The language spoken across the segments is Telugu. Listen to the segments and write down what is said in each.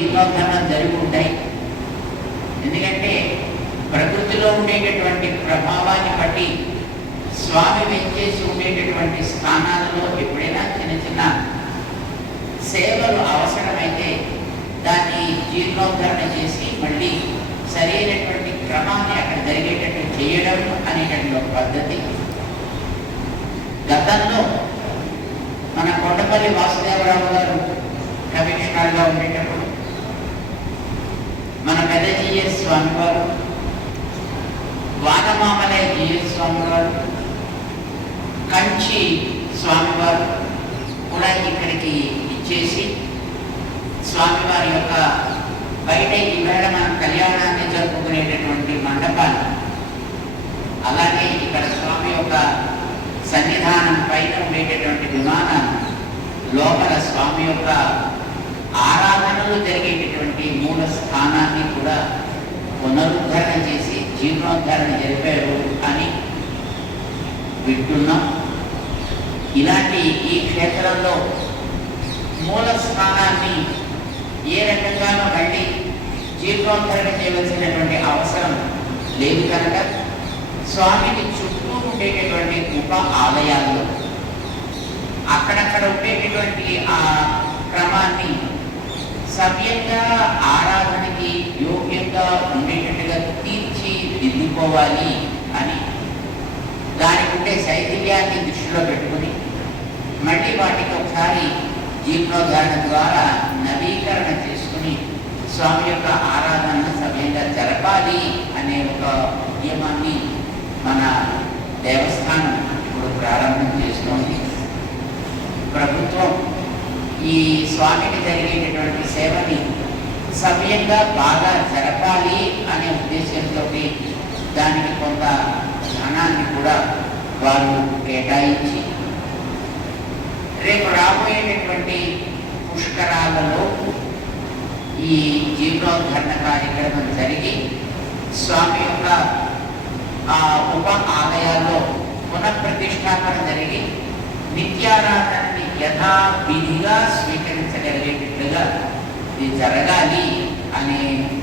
జీర్ణోద్ధరణ జరిగి ఉంటాయి. ఎందుకంటే ప్రకృతిలో ఉండేటటువంటి ప్రభావాన్ని బట్టి స్వామి వెంచేసి ఉండేటటువంటి స్థానాలలో ఎప్పుడైనా చిన్న చిన్న సేవలు అవసరమైతే దాన్ని జీర్ణోద్ధరణ చేసి మళ్ళీ సరైనటువంటి క్రమాన్ని అక్కడ జరిగేటట్టు చేయడం అనేటువంటి ఒక పద్ధతి. గతంలో మన కొండపల్లి వాసుదేవరావు గారు కమిషనర్గా ఉండేటప్పుడు మన పెద్ద జిఎస్ స్వామి వారు, వానమామలై జిఎస్ స్వామి వారు, కంచి స్వామివారు కూడా ఇక్కడికి ఇచ్చేసి స్వామివారి యొక్క బయట ఈవేళ మనం కళ్యాణాన్ని జరుపుకునేటటువంటి మండపాలు, అలాగే ఇక్కడ స్వామి యొక్క సన్నిధానం పైన ఉండేటటువంటి విమానాలు, లోపల స్వామి యొక్క ఆరాధనలు జరిగేటటువంటి మూల స్థానాన్ని కూడా పునరుద్ధరణ చేసి జీర్ణోద్ధరణ జరిపారు అని వింటున్నాం. ఇలాంటి ఈ క్షేత్రంలో మూల స్థానాన్ని ఏ రకంగానూ మళ్ళీ జీర్ణోద్ధరణ చేయవలసినటువంటి అవసరం లేదు కనుక స్వామికి చుట్టూ ఉండేటటువంటి ఉప ఆలయాల్లో అక్కడక్కడ ఉండేటటువంటి ఆ క్రమాన్ని సవ్యంగా ఆరాధనకి యోగ్యంగా ఉండేటట్టుగా తీర్చిదిద్దుకోవాలి అని దానికి ఉండే శైథిల్యాన్ని దృష్టిలో పెట్టుకుని మళ్ళీ వాటికి ఒకసారి జీర్ణోద్ధరణ ద్వారా నవీకరణ చేసుకుని స్వామి యొక్క ఆరాధనను సవ్యంగా జరపాలి అనే ఒక నియమాన్ని మన దేవస్థానం ఇప్పుడు ప్రారంభం చేస్తోంది. ప్రభుత్వం ఈ స్వామికి జరిగేటటువంటి సేవని సవ్యంగా బాగా జరపాలి అనే ఉద్దేశంతో దానికి కొంత ధనాన్ని కూడా వారు కేటాయించి రేపు రాబోయేటటువంటి పుష్కరాలలో ఈ జీర్ణోద్ధరణ కార్యక్రమం జరిగి స్వామి యొక్క ఉప ఆలయాల్లో పునఃప్రతిష్టాపన జరిగి నిత్యారాధనని యథావిధిగా స్వీకరించగలిగేటట్లుగా ఇది జరగాలి అనే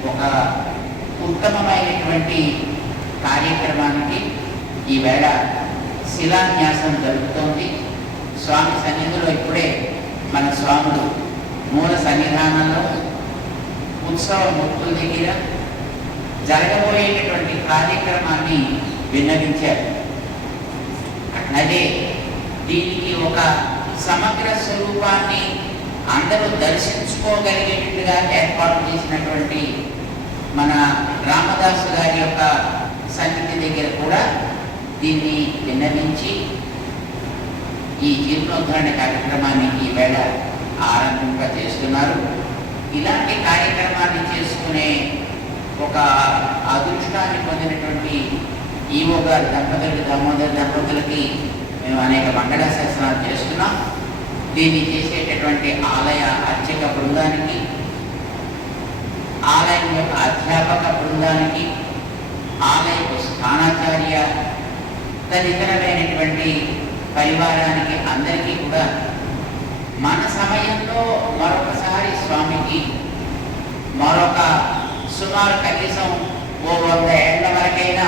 ఒక ఉత్తమమైనటువంటి కార్యక్రమానికి ఈవేళ శిలాన్యాసం జరుగుతోంది. స్వామి సన్నిధిలో ఇప్పుడే మన స్వాములు మూల సన్నిధానంలో ఉత్సవ మూర్తుల దగ్గర జరగబోయేటటువంటి కార్యక్రమాన్ని విన్నవించారు. అట్లాగే దీనికి ఒక సమగ్ర స్వరూపాన్ని అందరూ దర్శించుకోగలిగేటట్టుగా ఏర్పాటు చేసినటువంటి మన రామదాసు గారి యొక్క సన్నిధి దగ్గర కూడా దీన్ని విన్నవించి ఈ జీర్ణోద్ధరణ కార్యక్రమాన్ని ఈవేళ ఆరంభింప చేస్తున్నారు. ఇలాంటి కార్యక్రమాన్ని చేసుకునే ఒక అదృష్టాన్ని పొందినటువంటి ఈవో గారి దంపతులకి, దామోదర్ దంపతులకి మేము అనేక మంగళాశాసనాలు చేస్తున్నాం. దీన్ని చేసేటటువంటి ఆలయ అర్చక బృందానికి, ఆలయం యొక్క అధ్యాపక బృందానికి, ఆలయపు స్థానాచార్య తదితరమైనటువంటి పరివారానికి అందరికీ కూడా మన సమయంలో మరొకసారి స్వామికి మరొక సుమారు కనీసం 100 ఏళ్ల వరకైనా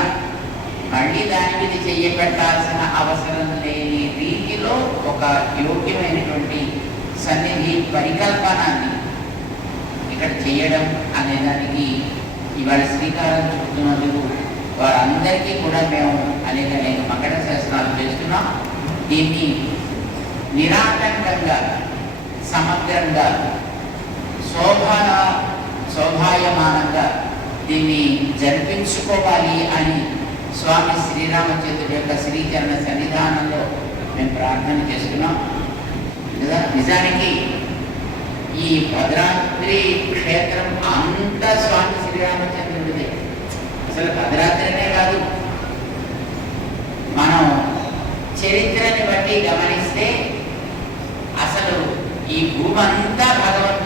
మళ్ళీ దాని మీద చెయ్యబెట్టాల్సిన అవసరం లేని రీతిలో ఒక యోగ్యమైనటువంటి సన్నిధి పరికల్పనాన్ని ఇక్కడ చేయడం అనే దానికి ఇవాళ శ్రీకారం చుడుతున్నందుకు వారందరికీ కూడా మేము అనేక మంగళ శాసనాలు చేస్తున్నాం. దీన్ని నిరాటంకంగా సమగ్రంగా శోభాయమానంగా దీన్ని జరిపించుకోవాలి అని స్వామి శ్రీరామచంద్రుడి యొక్క శ్రీచరణ సన్నిధానంలో మేము ప్రార్థన చేస్తున్నాం. నిజానికి ఈ భద్రాద్రి క్షేత్రం అంతా స్వామి శ్రీరామచంద్రుడిదే. అసలు భద్రాద్రినే కాదు, మనం చరిత్రని బట్టి గమనిస్తే అసలు ఈ భూమంతా భగవంతుడు